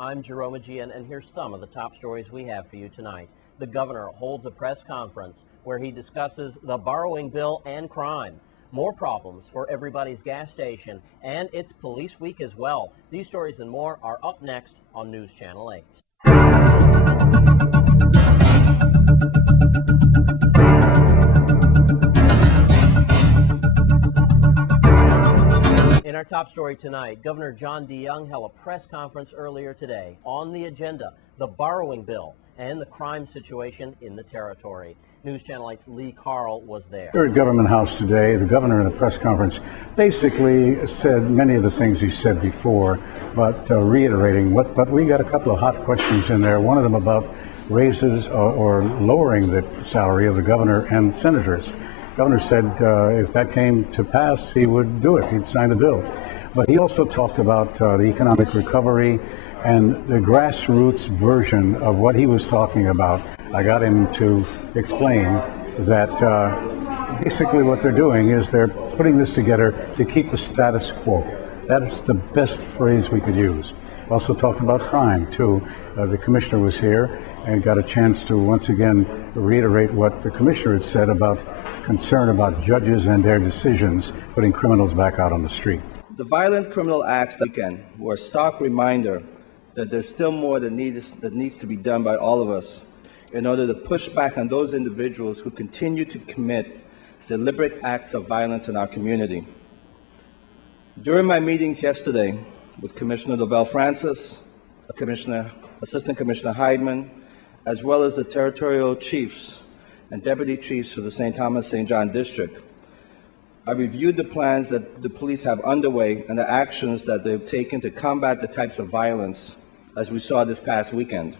I'm Jerome Aegean, and here's some of the top stories we have for you tonight. The governor holds a press conference where he discusses the borrowing bill and crime. More problems for everybody's gas station, and it's Police Week as well. These stories and more are up next on News Channel 8. In our top story tonight, Governor John DeYoung held a press conference earlier today. On the agenda, the borrowing bill and the crime situation in the territory. News Channel 8's Lee Carl was there. Here at Government House today, the governor in a press conference basically said many of the things he said before, but reiterating but we got a couple of hot questions in there. One of them about raises or lowering the salary of the governor and senators. The governor said if that came to pass, he would do it. He'd sign the bill. But he also talked about the economic recovery and the grassroots version of what he was talking about. I got him to explain that basically what they're doing is they're putting this together to keep the status quo. That's the best phrase we could use. Also talked about crime, too. The commissioner was here and got a chance to once again reiterate what the commissioner had said about concern about judges and their decisions putting criminals back out on the street. The violent criminal acts that weekend were a stark reminder that there's still more that needs to be done by all of us in order to push back on those individuals who continue to commit deliberate acts of violence in our community. During my meetings yesterday with Commissioner Lavelle Francis, Assistant Commissioner Heidman, as well as the territorial chiefs and deputy chiefs for the St. Thomas-St. John District, I reviewed the plans that the police have underway and the actions that they've taken to combat the types of violence as we saw this past weekend.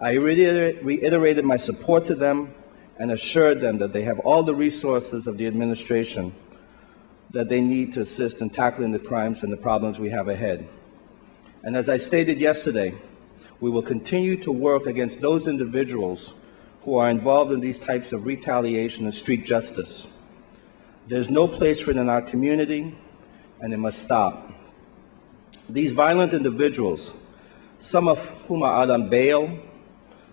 I reiterated my support to them and assured them that they have all the resources of the administration that they need to assist in tackling the crimes and the problems we have ahead. And as I stated yesterday, we will continue to work against those individuals who are involved in these types of retaliation and street justice. There's no place for it in our community, and it must stop. These violent individuals, some of whom are out on bail,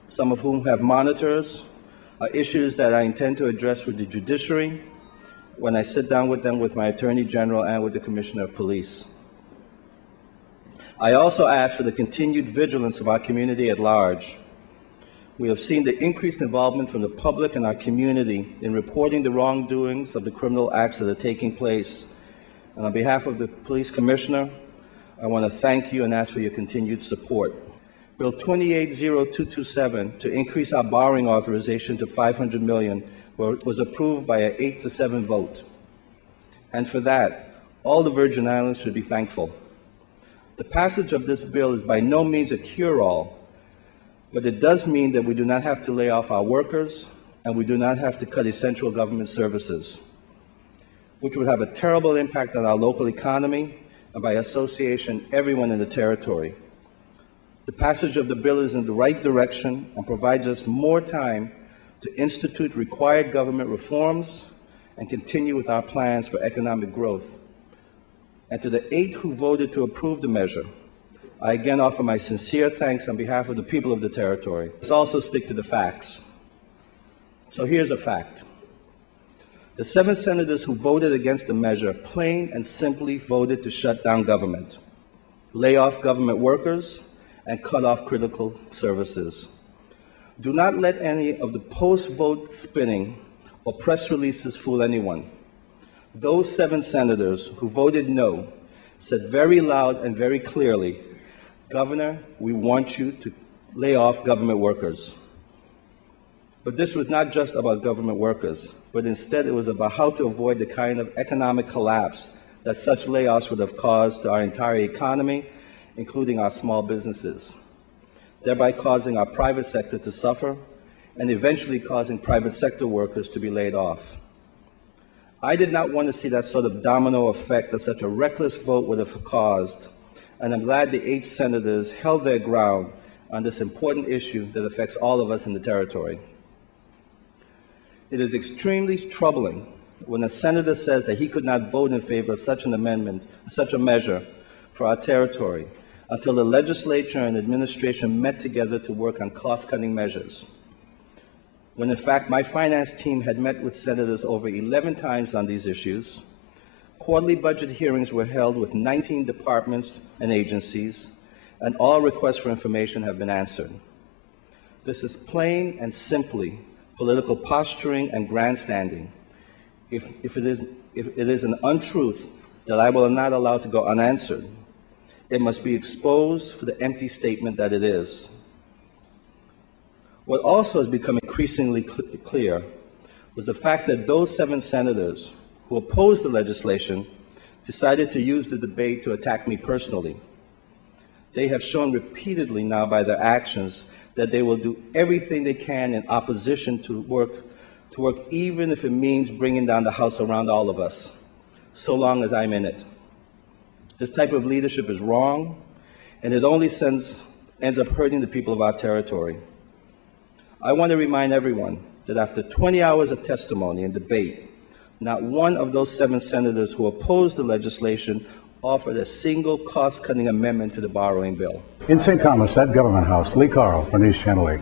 some of whom have monitors, are issues that I intend to address with the judiciary when I sit down with them with my Attorney General and with the Commissioner of Police. I also ask for the continued vigilance of our community at large. We have seen the increased involvement from the public and our community in reporting the wrongdoings of the criminal acts that are taking place. And on behalf of the Police Commissioner, I want to thank you and ask for your continued support. Bill 280227 to increase our borrowing authorization to $500 million was approved by an 8-7 vote. And for that, all the Virgin Islands should be thankful. The passage of this bill is by no means a cure-all, but it does mean that we do not have to lay off our workers and we do not have to cut essential government services, which would have a terrible impact on our local economy and by association, everyone in the territory. The passage of the bill is in the right direction and provides us more time to institute required government reforms and continue with our plans for economic growth. And to the 8 who voted to approve the measure, I again offer my sincere thanks on behalf of the people of the territory. Let's also stick to the facts. So here's a fact. The 7 senators who voted against the measure plain and simply voted to shut down government, lay off government workers, and cut off critical services. Do not let any of the post-vote spinning or press releases fool anyone. Those 7 senators who voted no said very loud and very clearly, "Governor, we want you to lay off government workers." But this was not just about government workers, but instead it was about how to avoid the kind of economic collapse that such layoffs would have caused to our entire economy, including our small businesses, thereby causing our private sector to suffer and eventually causing private sector workers to be laid off. I did not want to see that sort of domino effect that such a reckless vote would have caused, and I'm glad the 8 senators held their ground on this important issue that affects all of us in the territory. It is extremely troubling when a senator says that he could not vote in favor of such an amendment, such a measure for our territory, until the legislature and administration met together to work on cost-cutting measures, when in fact my finance team had met with senators over 11 times on these issues. Quarterly budget hearings were held with 19 departments and agencies, and all requests for information have been answered. This is plain and simply political posturing and grandstanding. If it is an untruth that I will not allow to go unanswered, it must be exposed for the empty statement that it is. What also has become increasingly clear was the fact that those 7 senators who opposed the legislation decided to use the debate to attack me personally. They have shown repeatedly now by their actions that they will do everything they can in opposition to work even if it means bringing down the House around all of us, so long as I'm in it. This type of leadership is wrong, and it only ends up hurting the people of our territory. I want to remind everyone that after 20 hours of testimony and debate, not one of those 7 senators who opposed the legislation offered a single cost-cutting amendment to the borrowing bill. In St. Thomas, at Government House, Lee Carl for News Channel 8.